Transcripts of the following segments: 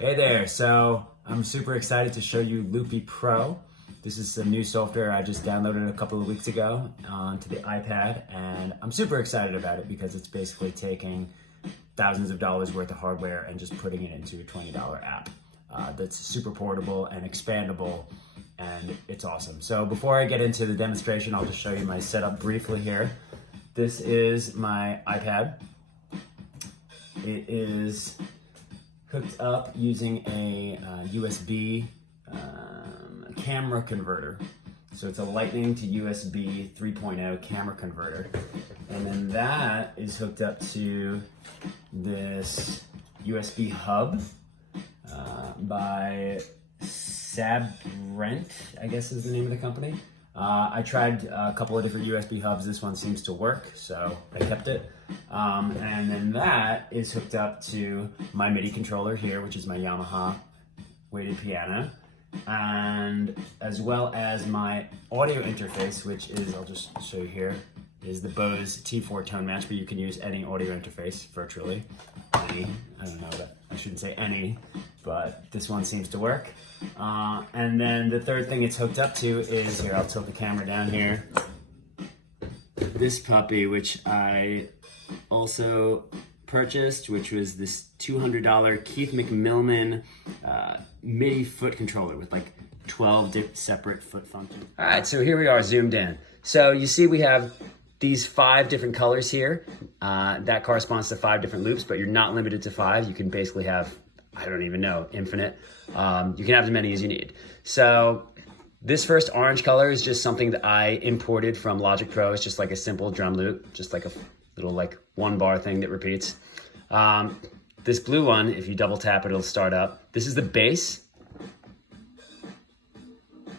Hey there, so I'm super excited to show you Loopy Pro. This is some new software I just downloaded a couple of weeks ago onto the iPad, and I'm super excited about it because it's basically taking thousands of dollars worth of hardware and just putting it into a $20 app that's super portable and expandable, and it's awesome. So before I get into the demonstration, I'll just show you my setup briefly here. This is my iPad. It is hooked up using a USB camera converter. So it's a Lightning to USB 3.0 camera converter. And then that is hooked up to this USB hub by Sabrent, I guess is the name of the company. I tried a couple of different USB hubs. This one seems to work, so I kept it. And then that is hooked up to my MIDI controller here, which is my Yamaha weighted piano, and as well as my audio interface, which is, I'll just show you here, is the Bose T4 Tone Match, but you can use any audio interface virtually. Any, I don't know, I shouldn't say any, but this one seems to work. And then the third thing it's hooked up to is, here, I'll tilt the camera down here, this puppy, which I also purchased, which was this $200 Keith McMillen MIDI foot controller with like 12 separate foot functions. All right, so here we are zoomed in. So you see we have these 5 different colors here. That corresponds to 5 different loops, but you're not limited to 5. You can basically have, I don't even know, infinite. You can have as many as you need. So this first orange color is just something that I imported from Logic Pro. It's just like a simple drum loop, just like a little like 1-bar thing that repeats. This blue one, if you double tap it, it'll start up. This is the bass.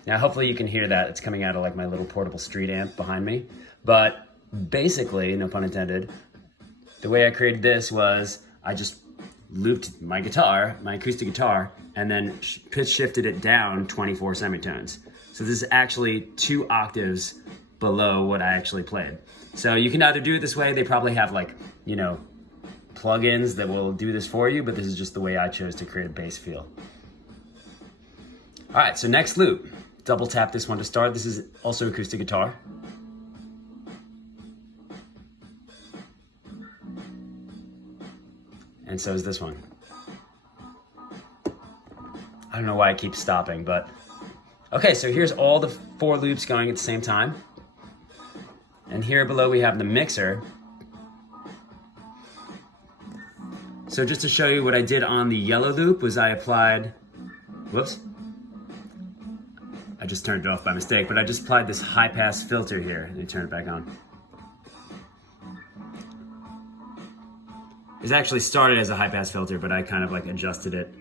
Now hopefully you can hear that. It's coming out of like my little portable street amp behind me. But basically, no pun intended, the way I created this was I just looped my guitar, my acoustic guitar, and then pitch shifted it down 24 semitones. So this is actually 2 octaves below what I actually played. So you can either do it this way. They probably have like, you know, plugins that will do this for you, but this is just the way I chose to create a bass feel. All right, so next loop. Double tap this one to start. This is also acoustic guitar. And so is this one. I don't know why I keep stopping, but okay, so here's all the 4 loops going at the same time. And here below we have the mixer. So just to show you what I did on the yellow loop was I applied, whoops, I just turned it off by mistake, but I just applied this high pass filter here. Let me turn it back on. It actually started as a high pass filter, but I kind of like adjusted it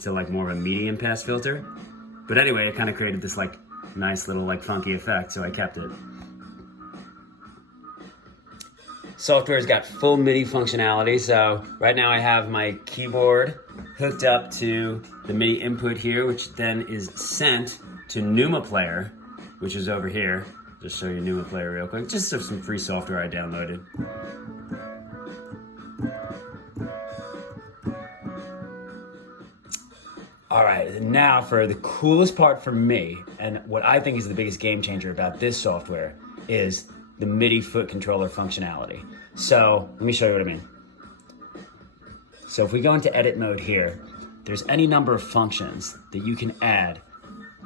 to like more of a medium pass filter. But anyway, it kind of created this like nice little like funky effect, so I kept it. Software's got full MIDI functionality, so right now I have my keyboard hooked up to the MIDI input here, which then is sent to Numa Player, which is over here. Just show you Numa Player real quick, just some free software I downloaded. All right, and now for the coolest part for me, and what I think is the biggest game changer about this software, is the MIDI foot controller functionality. So let me show you what I mean. So if we go into edit mode here, there's any number of functions that you can add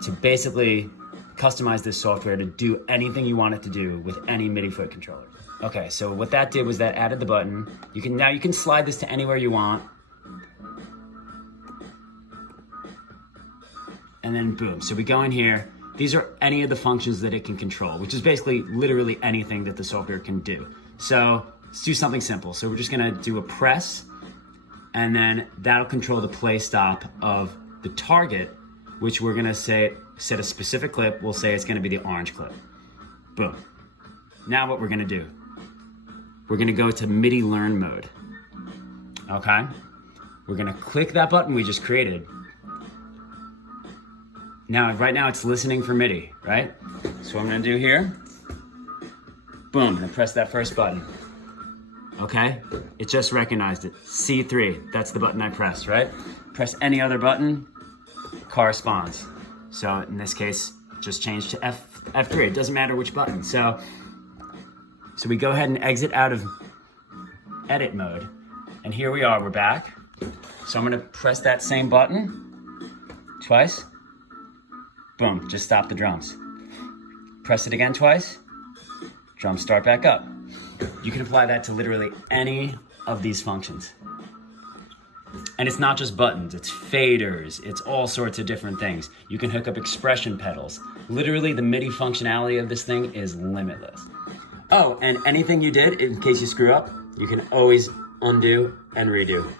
to basically customize this software to do anything you want it to do with any MIDI foot controller. Okay, so what that did was that added the button. Now you can slide this to anywhere you want. And then boom, so we go in here. These are any of the functions that it can control, which is basically literally anything that the software can do. So let's do something simple. So we're just gonna do a press, and then that'll control the play stop of the target, which we're gonna set a specific clip. We'll say it's gonna be the orange clip. Boom. Now what we're gonna do, we're gonna go to MIDI learn mode. Okay? We're gonna click that button we just created. Now, right now it's listening for MIDI, right? So what I'm gonna do here, boom, and press that first button. okay? It just recognized it. C3, that's the button I pressed, right? Press any other button, corresponds. So in this case, just change to F3. It doesn't matter which button. So we go ahead and exit out of edit mode. And here we are, we're back. So I'm gonna press that same button twice. Boom, just stop the drums. Press it again twice, drums start back up. You can apply that to literally any of these functions. And it's not just buttons, it's faders, it's all sorts of different things. You can hook up expression pedals. Literally the MIDI functionality of this thing is limitless. Oh, and anything you did, in case you screw up, you can always undo and redo.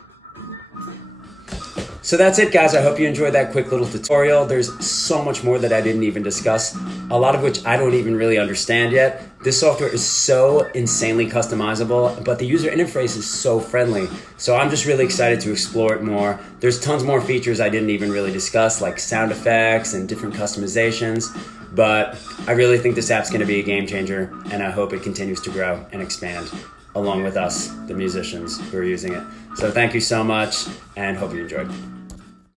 So that's it, guys. I hope you enjoyed that quick little tutorial. There's so much more that I didn't even discuss, a lot of which I don't even really understand yet. This software is so insanely customizable, but the user interface is so friendly. So I'm just really excited to explore it more. There's tons more features I didn't even really discuss, like sound effects and different customizations. But I really think this app's gonna be a game changer, and I hope it continues to grow and expand along with us, the musicians who are using it. So thank you so much, and hope you enjoyed.